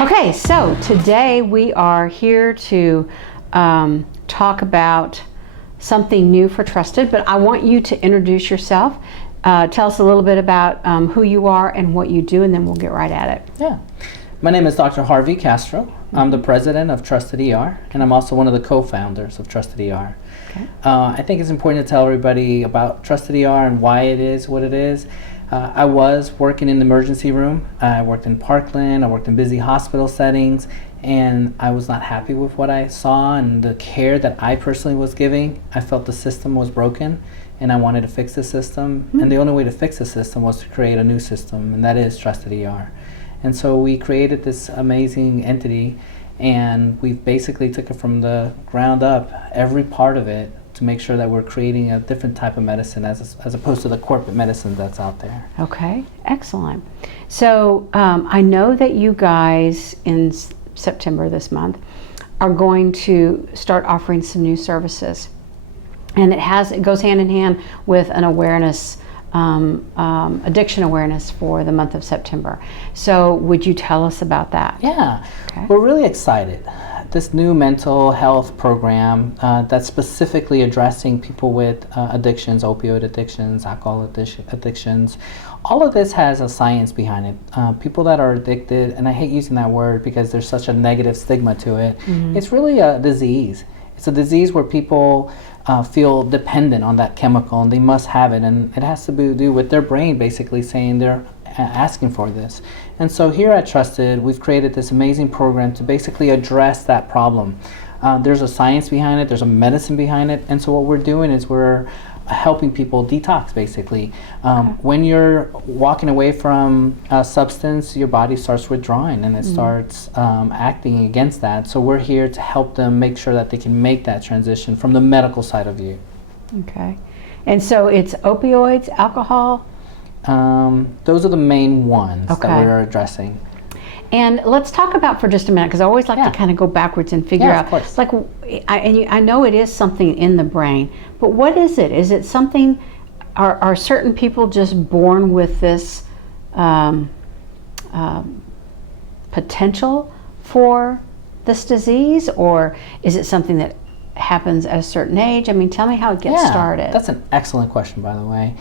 Okay, so today we are here to talk about something new for Trusted, but I want you to introduce yourself. Tell us a little bit about who you are and what you do, and then we'll get right at it. Yeah. My name is Dr. Harvey Castro. I'm the president of Trusted ER, and I'm also one of the co-founders of Trusted ER. Okay. I think it's important to tell everybody about Trusted ER and why it is what it is. I was working in the emergency room. I worked in Parkland, I worked in busy hospital settings, and I was not happy with what I saw and the care that I personally was giving. I felt the system was broken, and I wanted to fix the system. And the only way to fix the system was to create a new system, and that is Trusted ER. And so we created this amazing entity, and we basically took it from the ground up, every part of it, to make sure that we're creating a different type of medicine as opposed to the corporate medicine that's out there. Okay, excellent. So I know that you guys in September this month are going to start offering some new services, and it goes hand in hand with an awareness, addiction awareness for the month of September. So would you tell us about that? Yeah, okay. We're really excited. This new mental health program that's specifically addressing people with addictions, opioid addictions, alcohol addictions. All of this has a science behind it. People that are addicted, and I hate using that word because there's such a negative stigma to it, it's really a disease. It's a disease where people feel dependent on that chemical and they must have it, and it has to do with their brain basically saying they're asking for this. And so here at Trusted, we've created this amazing program to basically address that problem. There's a science behind it, there's a medicine behind it, and so what we're doing is we're helping people detox basically. When you're walking away from a substance, your body starts withdrawing and it starts acting against that. So we're here to help them make sure that they can make that transition from the medical side of you. Okay. And so it's opioids, alcohol? Those are the main ones that we're addressing. And let's talk about for just a minute, because I always like to kind of go backwards and figure out. Of course. Like, I know it is something in the brain, but what is it? Is it something? Are certain people just born with this potential for this disease, or is it something that happens at a certain age? I mean, tell me how it gets started. That's an excellent question, by the way.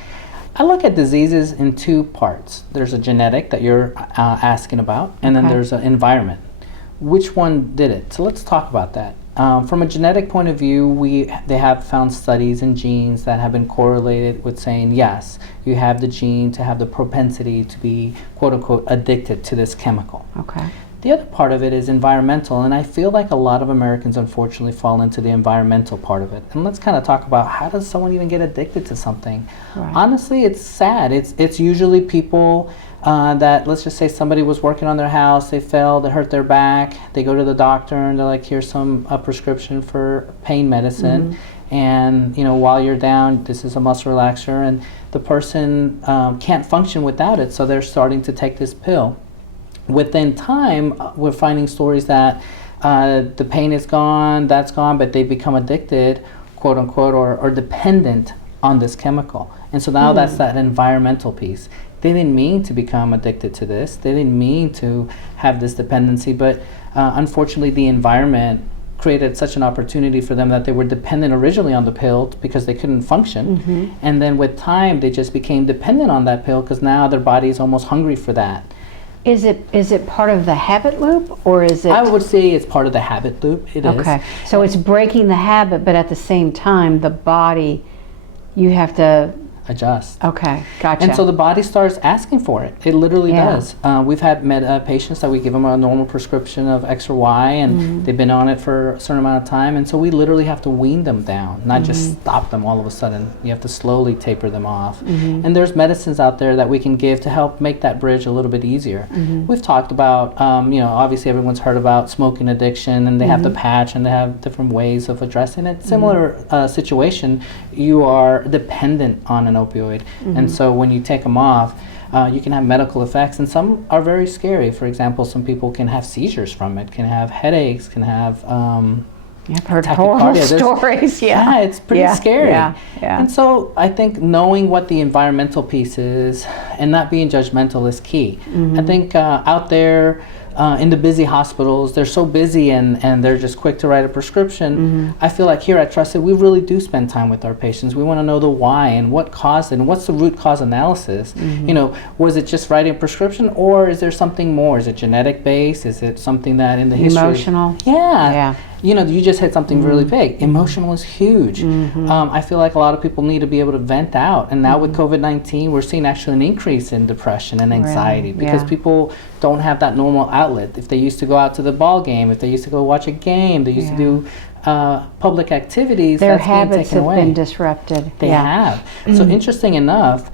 I look at diseases in two parts. There's a genetic that you're asking about, and then there's an environment. Which one did it? So let's talk about that. From a genetic point of view, they have found studies in genes that have been correlated with saying, yes, you have the gene to have the propensity to be, quote unquote, addicted to this chemical. Okay. The other part of it is environmental, and I feel like a lot of Americans unfortunately fall into the environmental part of it. And let's kind of talk about, how does someone even get addicted to something? Right. Honestly, it's sad. It's usually people that, let's just say somebody was working on their house, they fell, they hurt their back, they go to the doctor and they're like, here's a prescription for pain medicine. And while you're down, this is a muscle relaxer, and the person can't function without it, so they're starting to take this pill. Within time, we're finding stories that the pain is gone, that's gone, but they become addicted, quote unquote, or dependent on this chemical. And so now that's that environmental piece. They didn't mean to become addicted to this. They didn't mean to have this dependency, but unfortunately the environment created such an opportunity for them that they were dependent originally on the pill because they couldn't function. And then with time, they just became dependent on that pill because now their body is almost hungry for that. Is it part of the habit loop, or is it? I would say it's part of the habit loop. It is. Okay, so it's breaking the habit, but at the same time, the body, you have to adjust. Okay, gotcha. And so the body starts asking for it. It literally does. We've had patients that we give them a normal prescription of X or Y, and they've been on it for a certain amount of time, and so we literally have to wean them down, not just stop them all of a sudden. You have to slowly taper them off. And there's medicines out there that we can give to help make that bridge a little bit easier. We've talked about, obviously everyone's heard about smoking addiction, and they have the patch, and they have different ways of addressing it. Similar situation, you are dependent on an opioid, and so when you take them off, you can have medical effects, and some are very scary. For example, some people can have seizures from it, can have headaches, can have I've heard horrible stories. Yeah, it's pretty scary. Yeah. And so I think knowing what the environmental piece is and not being judgmental is key. I think out there in the busy hospitals, they're so busy and they're just quick to write a prescription. I feel like here at Trusted, we really do spend time with our patients. We want to know the why and what caused it and what's the root cause analysis. You know, was it just writing a prescription, or is there something more? Is it genetic based? Is it something that in the history? Emotional. Yeah. You know, you just hit something really big. Emotional is huge. I feel like a lot of people need to be able to vent out. And now with COVID-19, we're seeing actually an increase in depression and anxiety because people don't have that normal outlet. If they used to go out to the ball game, if they used to go watch a game, they used to do public activities, their that's habits being taken have away. been disrupted. They have. So interesting enough,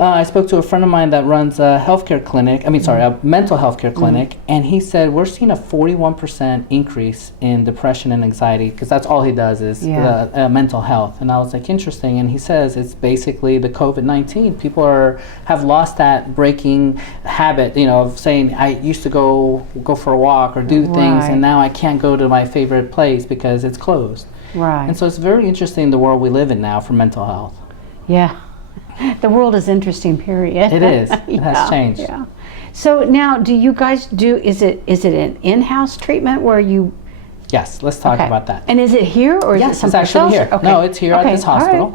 I spoke to a friend of mine that runs a healthcare clinic, a mental health care clinic, and he said we're seeing a 41% increase in depression and anxiety, because that's all he does is mental health. And I was like, interesting. And he says it's basically the COVID-19. People have lost that breaking habit, you know, of saying, I used to go for a walk or do things, and now I can't go to my favorite place because it's closed. And so it's very interesting the world we live in now for mental health. The world is interesting, period. It is. It has changed. So now, do you guys is it an in-house treatment where you? Yes, let's talk about that. And is it here or is it someplace actually else? here. No, it's here at this hospital.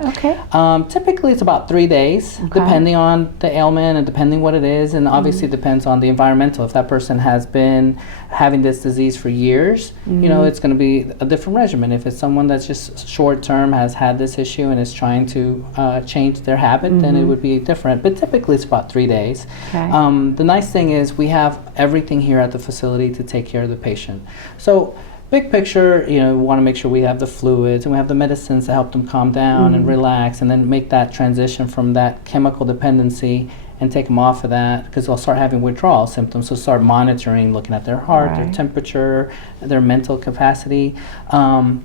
All right. Typically, it's about 3 days, depending on the ailment and depending what it is, and obviously depends on the environmental. If that person has been having this disease for years, you know, it's going to be a different regimen. If it's someone that's just short term, has had this issue and is trying to change their habit, then it would be different. But typically, it's about 3 days. The nice thing is we have everything here at the facility to take care of the patient. So big picture, you know, we want to make sure we have the fluids and we have the medicines to help them calm down and relax, and then make that transition from that chemical dependency and take them off of that, because they'll start having withdrawal symptoms. So start monitoring, looking at their heart, their temperature, their mental capacity, and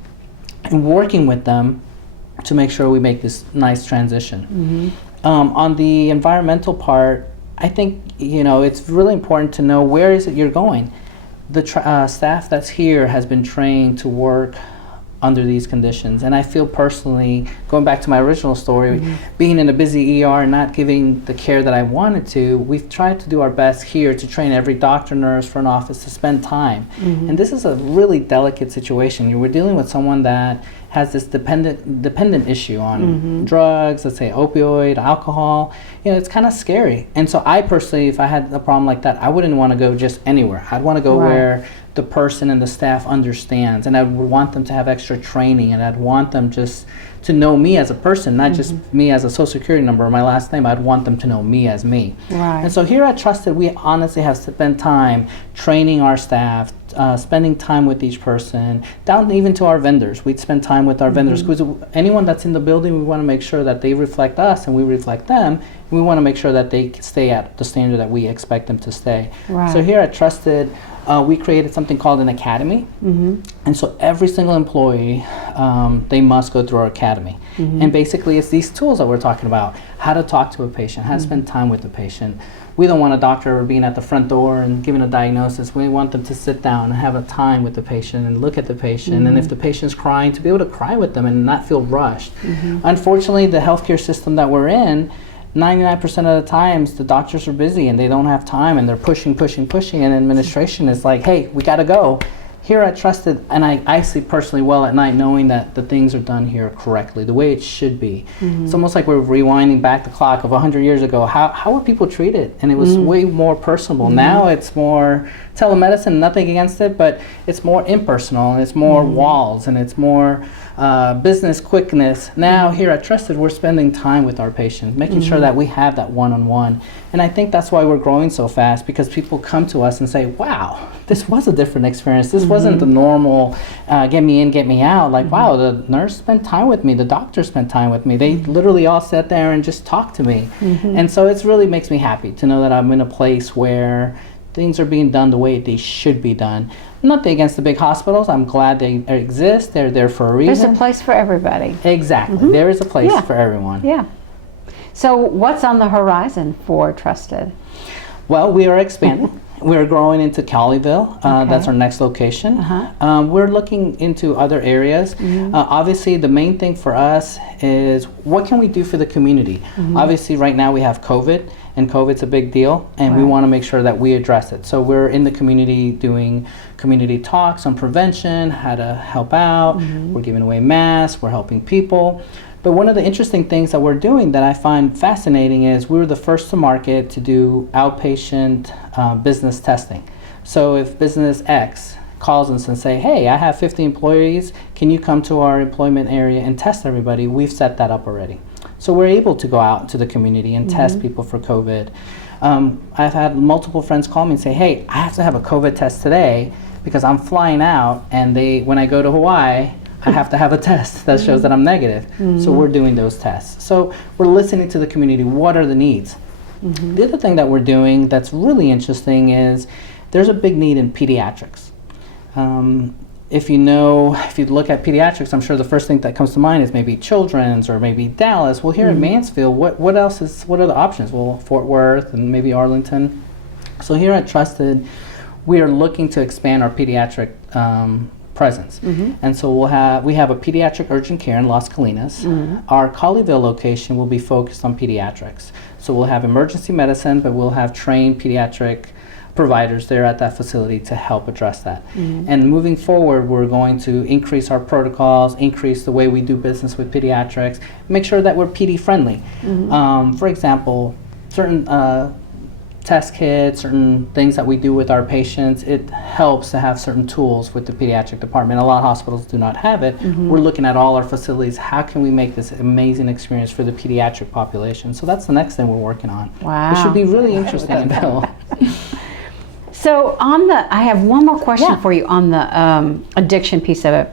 working with them to make sure we make this nice transition. On the environmental part, I think, you know, it's really important to know where is it you're going. The staff that's here has been trained to work under these conditions, and I feel personally, going back to my original story, being in a busy ER and not giving the care that I wanted to, we've tried to do our best here to train every doctor, nurse, front office to spend time. And this is a really delicate situation. We're dealing with someone that has this dependent issue on drugs, let's say opioid, alcohol. You know, it's kind of scary. And so I personally, if I had a problem like that, I wouldn't want to go just anywhere. I'd want to go where the person and the staff understands, and I would want them to have extra training, and I'd want them just to know me as a person, not just me as a social security number or my last name. I'd want them to know me as me. And so here at Trusted, we honestly have spent time training our staff, spending time with each person, down even to our vendors. We'd spend time with our vendors, because anyone that's in the building, we want to make sure that they reflect us and we reflect them. We want to make sure that they stay at the standard that we expect them to stay. So here at Trusted, we created something called an academy. And so every single employee, they must go through our academy. And basically it's these tools that we're talking about: how to talk to a patient, how to spend time with the patient. We don't want a doctor being at the front door and giving a diagnosis. We want them to sit down and have a time with the patient and look at the patient. And if the patient's crying, to be able to cry with them and not feel rushed. Unfortunately, the healthcare system that we're in, 99% of the times the doctors are busy and they don't have time, and they're pushing, and administration is like, hey, we gotta go. Here at Trusted, and I sleep personally well at night knowing that the things are done here correctly, the way it should be. It's almost like we're rewinding back the clock of 100 years ago. How were people treated? And it was way more personable. Now it's more telemedicine, nothing against it, but it's more impersonal, and it's more walls, and it's more business quickness. Now here at Trusted, we're spending time with our patients, making sure that we have that one-on-one. And I think that's why we're growing so fast, because people come to us and say, wow, this was a different experience. This wasn't the normal get me in, get me out. Like, wow, the nurse spent time with me, the doctor spent time with me. They literally all sat there and just talked to me. And so it really makes me happy to know that I'm in a place where things are being done the way they should be done. Nothing against the big hospitals. I'm glad they exist. They're there for a reason. There's a place for everybody. Exactly. There is a place for everyone. So what's on the horizon for Trusted? Well, we are expanding. We're growing into Colleyville. That's our next location. We're looking into other areas. Obviously, the main thing for us is what can we do for the community? Obviously, right now we have COVID, and COVID's a big deal, and we want to make sure that we address it. So we're in the community doing community talks on prevention, how to help out. We're giving away masks. We're helping people. But one of the interesting things that we're doing that I find fascinating is we were the first to market to do outpatient business testing. So if business X calls us and say, hey, I have 50 employees, can you come to our employment area and test everybody? We've set that up already. So we're able to go out into the community and test people for COVID. I've had multiple friends call me and say, hey, I have to have a COVID test today because I'm flying out, and when I go to Hawaii, I have to have a test that shows that I'm negative. So we're doing those tests. So we're listening to the community. What are the needs? The other thing that we're doing that's really interesting is there's a big need in pediatrics. If you look at pediatrics, I'm sure the first thing that comes to mind is maybe Children's or maybe Dallas. Well, here in Mansfield, what are the options? Well, Fort Worth and maybe Arlington. So here at Trusted, we are looking to expand our pediatric presence. And so we have a pediatric urgent care in Las Colinas. Our Colleyville location will be focused on pediatrics. So we'll have emergency medicine, but we'll have trained pediatric providers there at that facility to help address that. And moving forward, we're going to increase our protocols, increase the way we do business with pediatrics, make sure that we're PD friendly. For example, certain test kits, certain things that we do with our patients, it helps to have certain tools with the pediatric department. A lot of hospitals do not have it. We're looking at all our facilities. How can we make this amazing experience for the pediatric population? So that's the next thing we're working on. Wow. It should be really interesting. So I have one more question for you on the addiction piece of it.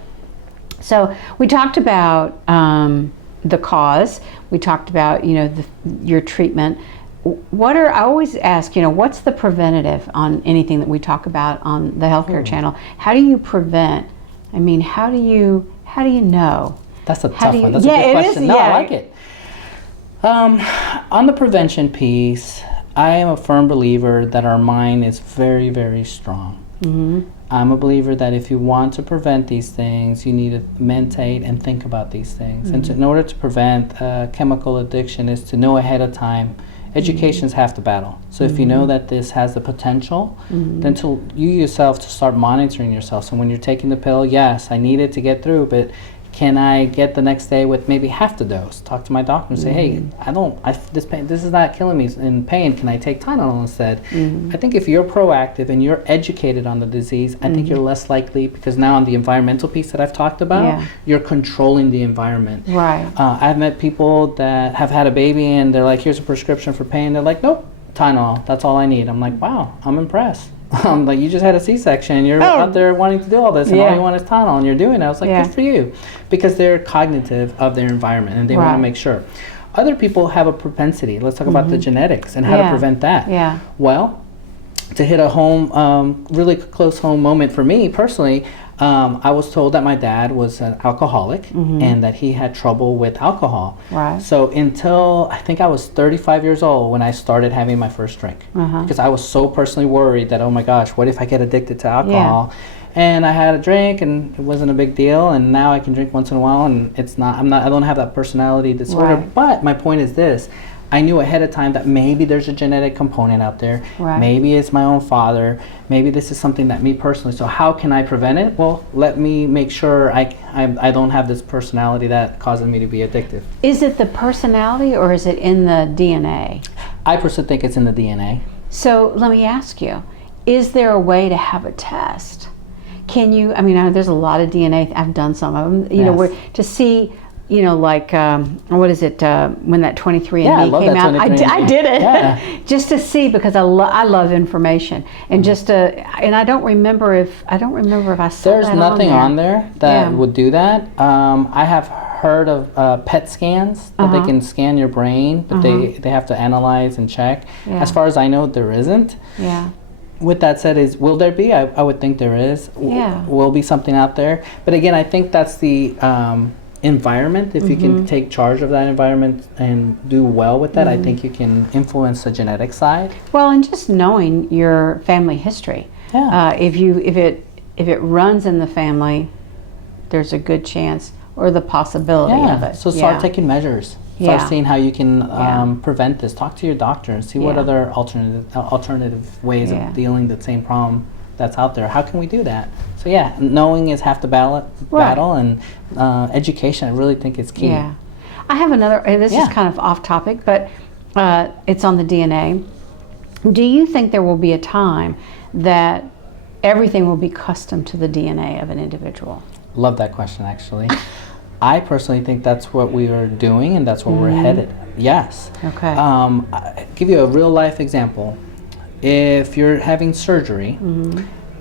So we talked about the cause. We talked about your treatment. I always ask, what's the preventative on anything that we talk about on the healthcare channel? How do you prevent? I mean, how do you know? That's a tough one. That's a good question. No, I like it. On the prevention piece, I am a firm believer that our mind is very, very strong. I'm a believer that if you want to prevent these things, you need to meditate and think about these things. And in order to prevent chemical addiction is to know ahead of time. Education's half the battle. So if you know that this has the potential, then to you yourself to start monitoring yourself. So when you're taking the pill, yes, I need it to get through, but can I get the next day with maybe half the dose? Talk to my doctor and say, hey, this is not killing me in pain. Can I take Tylenol instead? I think if you're proactive and you're educated on the disease, I think you're less likely, because now on the environmental piece that I've talked about, you're controlling the environment. Right. I've met people that have had a baby and they're like, here's a prescription for pain. They're like, nope, Tylenol, that's all I need. I'm like, wow, I'm impressed. Like, you just had a C-section and you're out there wanting to do all this and all you want is Tylenol and you're doing it. I was like, good for you. Because they're cognitive of their environment and they want to make sure. Other people have a propensity. Let's talk about the genetics and how to prevent that. Well, to hit a really close home moment for me personally, I was told that my dad was an alcoholic and that he had trouble with alcohol. Right. So until I think I was 35 years old when I started having my first drink, because I was so personally worried that, oh my gosh, what if I get addicted to alcohol? And I had a drink and it wasn't a big deal, and now I can drink once in a while, and I don't have that personality disorder. But my point is this: I knew ahead of time that maybe there's a genetic component out there. Maybe it's my own father. Maybe this is something that me personally. So how can I prevent it? Well, let me make sure I don't have this personality that causes me to be addictive. Is it the personality or is it in the DNA? I personally think it's in the DNA. So let me ask you, is there a way to have a test? Can you, I mean, there's a lot of DNA, I've done some of them, where to see, like, what is it, when that 23andMe came out, I did it, just to see, because I love information, and just and I don't remember if I saw There's that nothing on there that would do that. I have heard of PET scans that they can scan your brain, but they have to analyze and check. As far as I know, there isn't. With that said, will there be? I would think there is. Will be something out there. But again, I think that's the environment, if you can take charge of that environment and do well with that, I think you can influence the genetic side. Well, and just knowing your family history. Yeah. If it runs in the family, there's a good chance or the possibility of it. So start taking measures. Start seeing how you can prevent this. Talk to your doctor and see what other alternative ways of dealing with the same problem that's out there. How can we do that? So knowing is half the battle, and education, I really think is key. Yeah. I have another, and this is kind of off topic, but it's on the DNA. Do you think there will be a time that everything will be custom to the DNA of an individual? Love that question, actually. I personally think that's what we are doing, and that's where we're headed. Yes. Okay. I'll give you a real life example. If you're having surgery,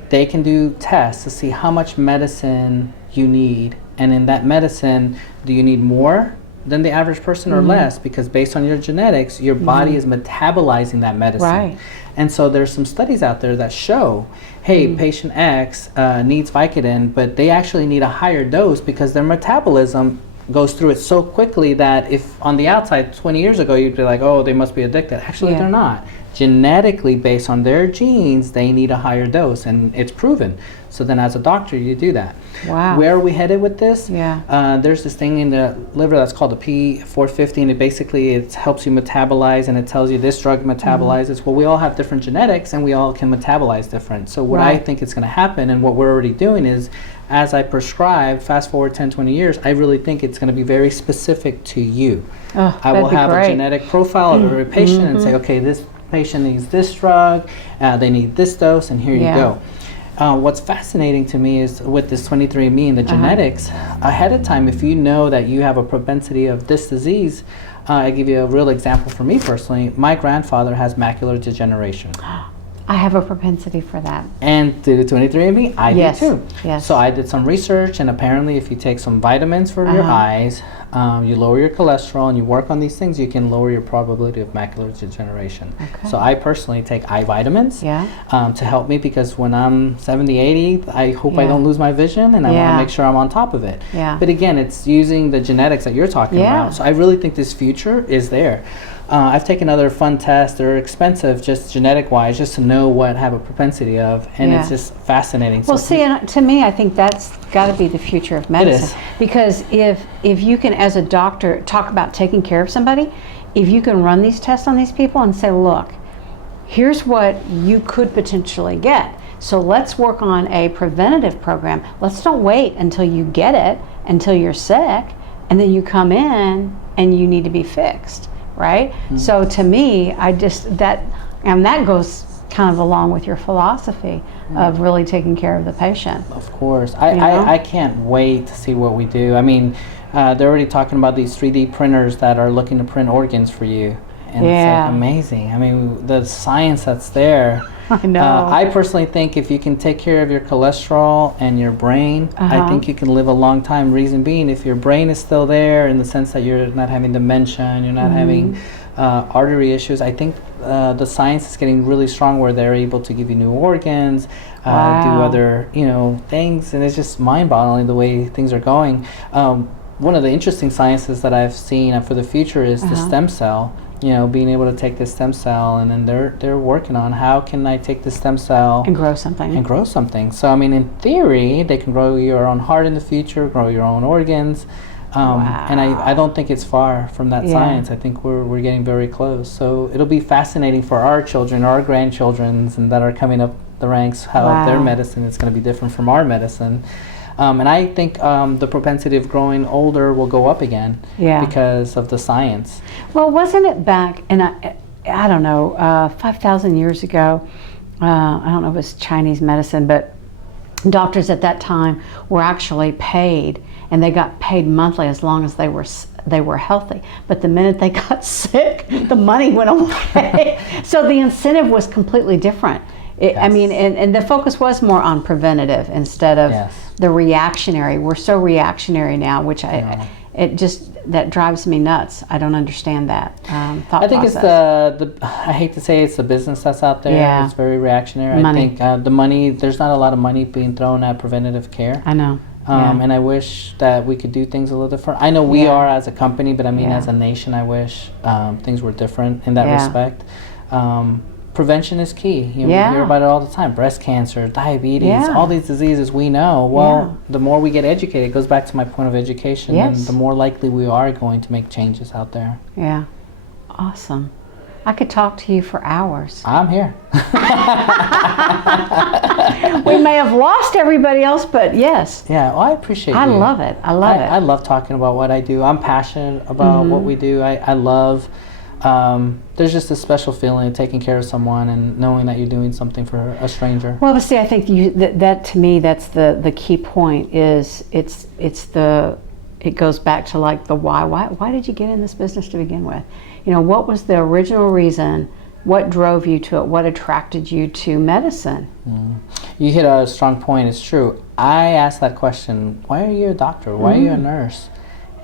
they can do tests to see how much medicine you need, and in that medicine, do you need more than the average person or less? Because based on your genetics, your body is metabolizing that medicine. Right. And so there's some studies out there that show, hey, patient X needs Vicodin, but they actually need a higher dose because their metabolism goes through it so quickly that if on the outside 20 years ago you'd be like, oh, they must be addicted. Actually, they're not. Genetically, based on their genes, they need a higher dose, and it's proven. So then as a doctor, you do that. Wow. Where are we headed with this? Yeah. There's this thing in the liver that's called the P450, and it helps you metabolize, and it tells you this drug metabolizes. Well, we all have different genetics, and we all can metabolize different. So what I think is going to happen, and what we're already doing is, as I prescribe, fast forward 10, 20 years, I really think it's going to be very specific to you. Oh, I will have a genetic profile of every patient and say, okay, this patient needs this drug, they need this dose, and here you go. What's fascinating to me is with this 23andMe and the genetics, ahead of time, if you know that you have a propensity of this disease, I give you a real example for me personally. My grandfather has macular degeneration. I have a propensity for that. And did the 23andMe? I do too. Yes. So I did some research, and apparently if you take some vitamins for your eyes, you lower your cholesterol, and you work on these things, you can lower your probability of macular degeneration. Okay. So I personally take eye vitamins to help me, because when I'm 70, 80, I hope I don't lose my vision, and I want to make sure I'm on top of it. But again, it's using the genetics that you're talking about. So I really think this future is there. I've taken other fun tests. They're expensive, just genetic-wise, just to know what I have a propensity of, and it's just fascinating. Well, see, and to me, I think that's got to be the future of medicine. It is. Because if you can, as a doctor, talk about taking care of somebody, if you can run these tests on these people and say, look, here's what you could potentially get. So let's work on a preventative program. Let's don't wait until you get it, until you're sick, and then you come in and you need to be fixed. Right? So to me, that goes kind of along with your philosophy of really taking care of the patient. Of course. I can't wait to see what we do. I mean, they're already talking about these 3D printers that are looking to print organs for you. And it's like amazing. I mean, the science that's there. I know. I personally think if you can take care of your cholesterol and your brain, I think you can live a long time. Reason being, if your brain is still there, in the sense that you're not having dementia and you're not having artery issues, I think the science is getting really strong where they're able to give you new organs, do other things, and it's just mind-boggling the way things are going. One of the interesting sciences that I've seen for the future is the stem cell. Being able to take this stem cell, and then they're working on how can I take this stem cell and grow something. So I mean, in theory, they can grow your own heart in the future, grow your own organs, and I don't think it's far from that science. I think we're getting very close. So it'll be fascinating for our children, our grandchildren's, and that are coming up the ranks, how their medicine is going to be different from our medicine. And I think the propensity of growing older will go up again because of the science. Well, wasn't it back, and I don't know, 5,000 years ago, I don't know if it was Chinese medicine, but doctors at that time were actually paid, and they got paid monthly as long as they were healthy. But the minute they got sick, the money went away. So the incentive was completely different. I mean, and the focus was more on preventative instead of the reactionary. We're so reactionary now, which that drives me nuts. I don't understand that thought I think process. It's I hate to say it's the business that's out there. It's very reactionary. Money. I think the money, there's not a lot of money being thrown at preventative care. I know. And I wish that we could do things a little different. I know we are as a company, but I mean, as a nation, I wish things were different in that respect. Prevention is key. You hear about it all the time. Breast cancer, diabetes, all these diseases we know. Well, the more we get educated, it goes back to my point of education, and the more likely we are going to make changes out there. Yeah. Awesome. I could talk to you for hours. I'm here. We may have lost everybody else, but yes. Yeah, well, I appreciate I you. love it. I love it. I love talking about what I do. I'm passionate about what we do. I love, there's just a special feeling of taking care of someone and knowing that you're doing something for a stranger. Well, but see, I think that to me, that's the key point is it goes back to like the why. Why did you get in this business to begin with? You know, what was the original reason? What drove you to it? What attracted you to medicine? You hit a strong point. It's true. I ask that question, why are you a doctor? Why are you a nurse?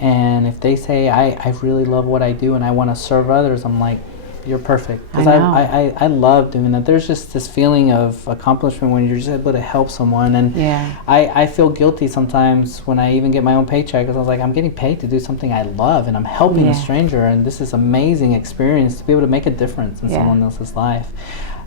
And if they say, I really love what I do and I want to serve others, I'm like, you're perfect. Because I love doing that. There's just this feeling of accomplishment when you're just able to help someone. And I feel guilty sometimes when I even get my own paycheck, because I was like, I'm getting paid to do something I love and I'm helping a stranger, and this is amazing experience to be able to make a difference in someone else's life.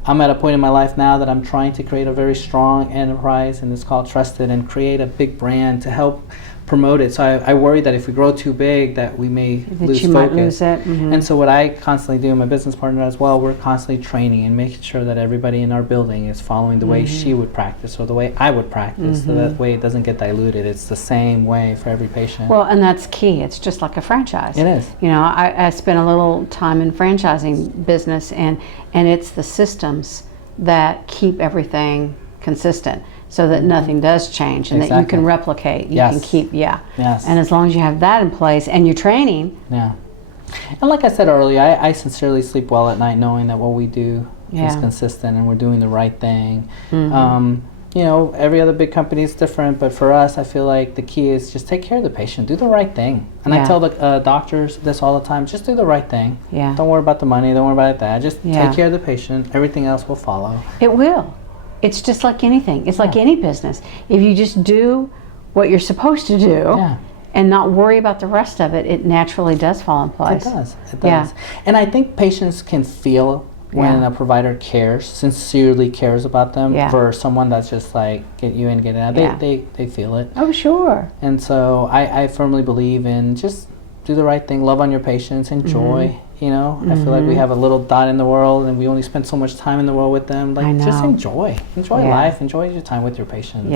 I'm at a point in my life now that I'm trying to create a very strong enterprise, and it's called Trusted, and create a big brand to help promote it. So I worry that if we grow too big that we may lose focus. Might lose it. And so what I constantly do, my business partner as well, we're constantly training and making sure that everybody in our building is following the way she would practice or the way I would practice, so that way it doesn't get diluted. It's the same way for every patient. Well, and that's key. It's just like a franchise. It is. You know, I spent a little time in franchising business, and it's the systems that keep everything consistent, so that nothing does change, and that you can replicate, you can keep, and as long as you have that in place and you're training. And like I said earlier, I sincerely sleep well at night knowing that what we do is consistent and we're doing the right thing. You know, every other big company is different, but for us, I feel like the key is just take care of the patient, do the right thing. And I tell the doctors this all the time, just do the right thing. Don't worry about the money, don't worry about that. Just take care of the patient, everything else will follow. It will. It's just like anything. It's like any business. If you just do what you're supposed to do and not worry about the rest of it, it naturally does fall in place. It does. It does. And I think patients can feel when a provider cares, sincerely cares about them, for someone that's just like, get you in, get out. They feel it. Oh, sure. And so I firmly believe in just do the right thing, love on your patients, enjoy. You know, I feel like we have a little dot in the world and we only spend so much time in the world with them. Like, just enjoy life, enjoy your time with your patients.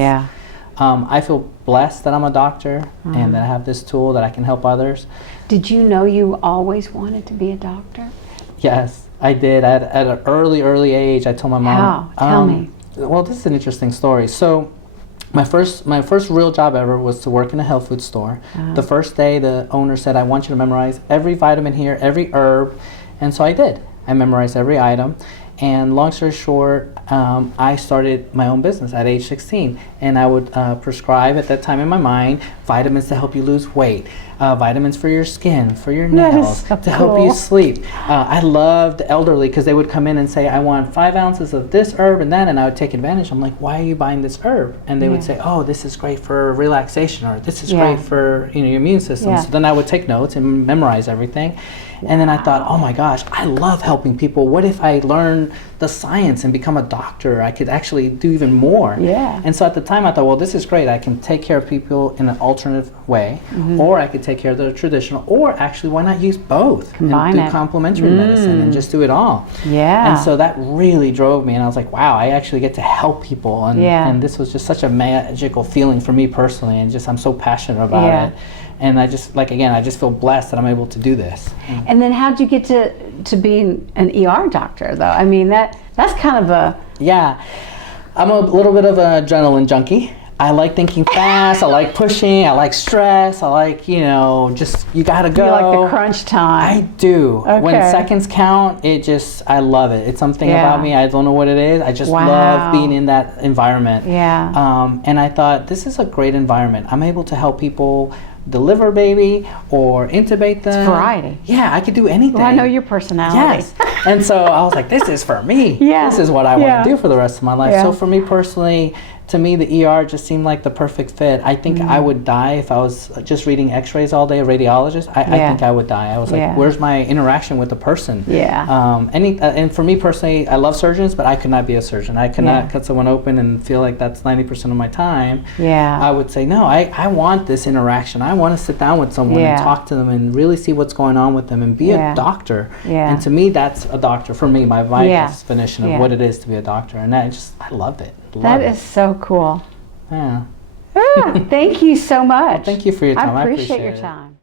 I feel blessed that I'm a doctor and that I have this tool that I can help others. Did you know you always wanted to be a doctor? Yes, I did. At an early age, I told my mom. How? Tell me. Well, this is an interesting story. So, my first real job ever was to work in a health food store. The first day, the owner said, I want you to memorize every vitamin here, every herb. And so I did. I memorized every item. And long story short, I started my own business at age 16. And I would prescribe at that time in my mind vitamins to help you lose weight, vitamins for your skin, for your nails, to help you sleep. I loved the elderly because they would come in and say, I want 5 ounces of this herb and that, and I would take advantage. I'm like, why are you buying this herb? And they would say, oh, this is great for relaxation, or this is great for your immune system. So then I would take notes and memorize everything. And then I thought, oh my gosh, I love helping people. What if I learn the science and become a doctor? I could actually do even more. And so at the time I thought, well, this is great. I can take care of people in an alternative way, or I could take care of the traditional, or actually, why not use both? Combine and do complementary medicine and just do it all. And so that really drove me, and I was like, wow, I actually get to help people. And this was just such a magical feeling for me personally, and just I'm so passionate about it. And I just, like, again, I just feel blessed that I'm able to do this. And then how'd you get to be an ER doctor, though? I mean, that's kind of a... I'm a little bit of an adrenaline junkie. I like thinking fast, I like pushing, I like stress, I like, you know, just, you gotta go. You like the crunch time. I do. When seconds count, I love it. It's something about me, I don't know what it is. I just love being in that environment. And I thought, this is a great environment. I'm able to help people deliver baby or intubate them. It's variety. Yeah, I could do anything. Well, I know your personality. And so I was like, this is for me. This is what I want to do for the rest of my life. So for me personally, to me, the ER just seemed like the perfect fit. I think I would die if I was just reading x-rays all day, a radiologist. I think I would die. I was like, where's my interaction with the person? And for me personally, I love surgeons, but I could not be a surgeon. I could not cut someone open and feel like that's 90% of my time. I would say, no, I want this interaction. I want to sit down with someone and talk to them and really see what's going on with them and be a doctor. And to me, that's a doctor. For me, my definition of what it is to be a doctor. And I loved it. That is so cool. Yeah. Thank you so much. Well, thank you for your time. I appreciate your time.